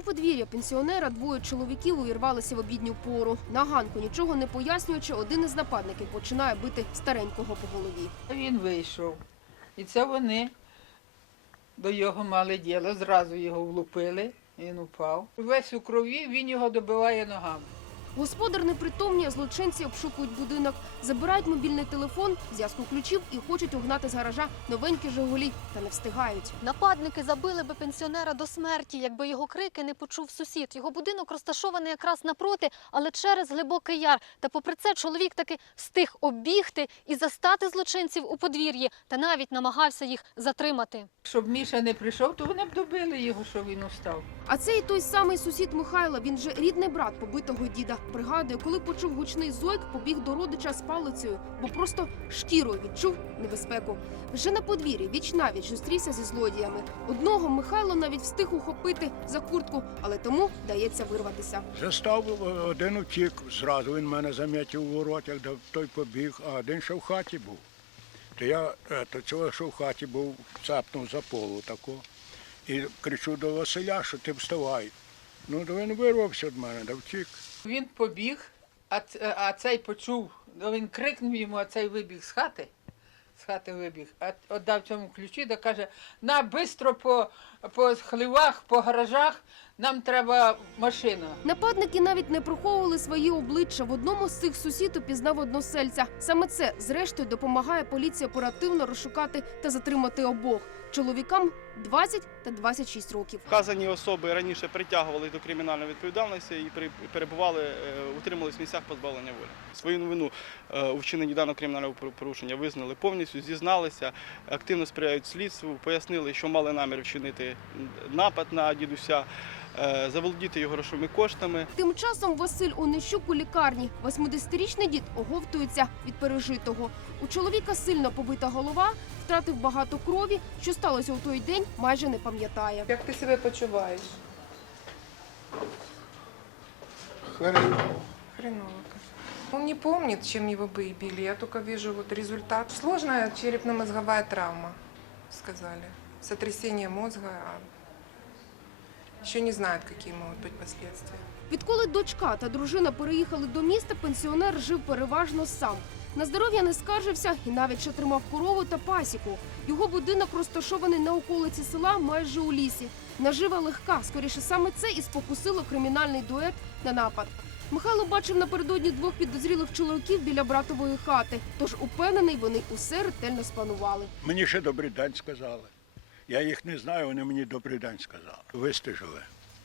До подвір'я пенсіонера двоє чоловіків увірвалися в обідню пору. На ганку, нічого не пояснюючи, один із нападників починає бити старенького по голові. Він вийшов. І це вони до його мали діло, зразу його влупили, він упав. Весь у крові, він його добиває ногами. Господар непритомні, а злочинці обшукують будинок, забирають мобільний телефон, зв'язку ключів і хочуть угнати з гаража новенькі Жигулі, та не встигають. Нападники забили би пенсіонера до смерті, якби його крики не почув сусід. Його будинок розташований якраз напроти, але через глибокий яр. Та попри це чоловік таки встиг оббігти і застати злочинців у подвір'ї, та навіть намагався їх затримати. Щоб Міша не прийшов, то вони б добили його, що він устав. А це і той самий сусід Михайла. Він же рідний брат побитого діда. Пригадує, коли почув гучний зойк, побіг до родича з палицею, бо просто шкірою відчув небезпеку. Вже на подвір'ї віч навіч зустрівся зі злодіями. Одного Михайло навіть встиг ухопити за куртку, але тому вдається вирватися. Застав один утік, зразу він мене замітив у воротях, де той побіг, а один ще в хаті був. То я е, то цього, що в хаті був, цапнув за полу тако. І кричу до Василя, що ти вставай. Ну, то він вирвався від мене, да втік. Він побіг, а, а цей почув, ну, він крикнув йому, а цей вибіг з хати. З хати вибіг, а віддав цьому ключі, да каже: на бистро по, по хливах, по гаражах, нам треба машина. Нападники навіть не приховували свої обличчя. В одному з цих сусід упізнав односельця. Саме це, зрештою, допомагає поліції оперативно розшукати та затримати обох чоловікам 20 та 26 років. Вказані особи раніше притягували до кримінальної відповідальності і при- перебували, е, в місцях позбавлення волі. Свою вину е, у вчиненні даного кримінального пору- порушення визнали повністю, зізналися, активно сприяють слідству, пояснили, що мали намір вчинити напад на дідуся, заволодіти його грошовими коштами. Тим часом Василь Онищук у лікарні. 80-річний дід оговтується від пережитого. У чоловіка сильно побита голова, втратив багато крові. Що сталося у той день, майже не пам'ятає. Як ти себе почуваєш? Хреново. Хреново. Он не помнит, чем его били. Я только вижу вот результат. Сложная черепно-мозговая травма, сказали. Сотрясение мозга. Еще не знают, какие могут быть последствия. Відколи дочка та дружина переїхали до міста, пенсіонер жив переважно сам. На здоров'я не скаржився і навіть ще тримав корову та пасіку. Його будинок розташований на околиці села, майже у лісі. Нажива легка. Скоріше саме це і спокусило кримінальний дует на напад. Михайло бачив напередодні двох підозрілих чоловіків біля братової хати. Тож упевнений, вони усе ретельно спланували. Мені ще добрий день сказали. Я їх не знаю, вони мені добрий день сказали. Вистежили.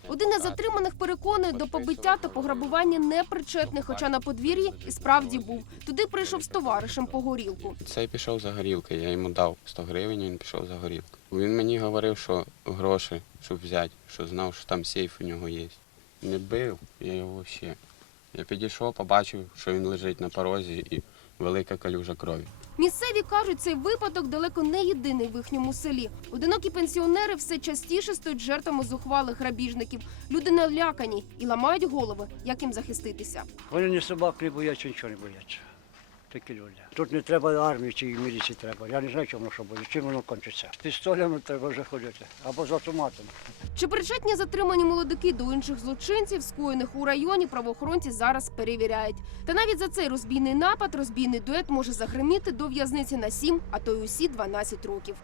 Один із затриманих переконує до побиття та пограбування непричетний, хоча на подвір'ї і справді був. Туди прийшов з товаришем по горілку. Цей пішов за горілки, я йому дав 100 гривень, він пішов за горілку. Він мені говорив, що гроші, щоб взяти, що знав, що там сейф у нього є. Не бив, я його взагалі. Я підійшов, побачив, що він лежить на порозі і велика калюжа крові. Місцеві кажуть, цей випадок далеко не єдиний в їхньому селі. Одинокі пенсіонери все частіше стають жертвами зухвалих грабіжників. Люди налякані і ламають голови, як їм захиститися. Вони ні собак не бояться, нічого не бояться. Такі люди. Тут не треба армії чи міліції треба. Я не знаю, чому що буде, чим воно кончиться. З пістолями треба вже ходити або з автоматом. Чи причетні затримані молодики до інших злочинців, скоєних у районі, правоохоронці зараз перевіряють. Та навіть за цей розбійний напад розбійний дует може загриміти до в'язниці на 7, а то й усі 12 років.